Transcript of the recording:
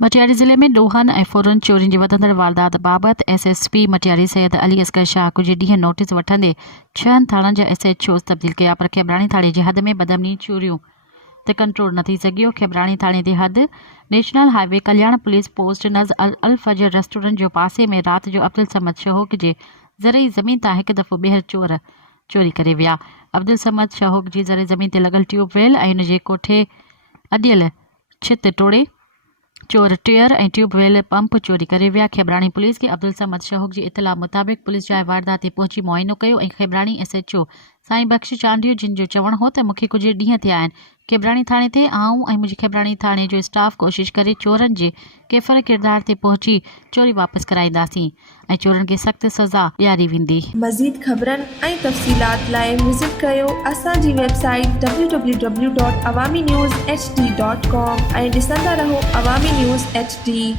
मटियारी ज़िले में ॾोहनि ऐं फुरनि चोरियुनि जी वधंदड़ वारदात बाबति एसएसपी मटियारी सैयद अली असगर शाह कुझु ॾींहं नोटिस वठंदे 6 थाणनि जा एसएचओस तब्दील कया, पर खेबराणी थाणे जी हद में बदमनी चोरियूं ते कंट्रोल न थी सघियो। खेबराणी थाणे जी हद नेशनल हाईवे कल्याण पुलिस पोस्ट नज़ अल फजर रेस्टोरेंट जो पासे में रात जो अब्दुल समद शहोक जे ज़रई ज़मीन तां हिकु दफ़ो ॿीहर चोरी करे विया। अब्दुल समद शहोक जी ज़रई ज़मीन ते लॻल ट्यूबवेल ऐं हुन जे कोठे अॾियल छित टोड़े चोर टेयर ऐं ट्यूबवेल पंप चोरी करे विया। खेबराणी पुलिस के अब्दुल समद शहोक जी इतला मुताबिक़ पुलिस जाइ वारदात ते पहुची मुआइनो कयो ऐं खेबराणी एसएचओ साईं बख्श चांडियो, जिन जो चवणु हो त मूंखे कुझु ॾींहं थिया आहिनि खेबराणी थाणे ते आऊं ऐं मुंहिंजी खेबराणी थाणे जो स्टाफ कोशिश करे चोरनि जे केफ़र किरदार ते पहुची चोरी वापसि कराईंदासीं ऐं चोरनि खे सख़्त सज़ा ॾियारी वेंदी। मज़ीद ख़बरनि ऐं तफ़सीलात लाइ विज़िट कयो असांजी वेबसाइट www.awamiNewsHD.com ऐं ॾिसंदा रहो अवामी न्यूज़ HD।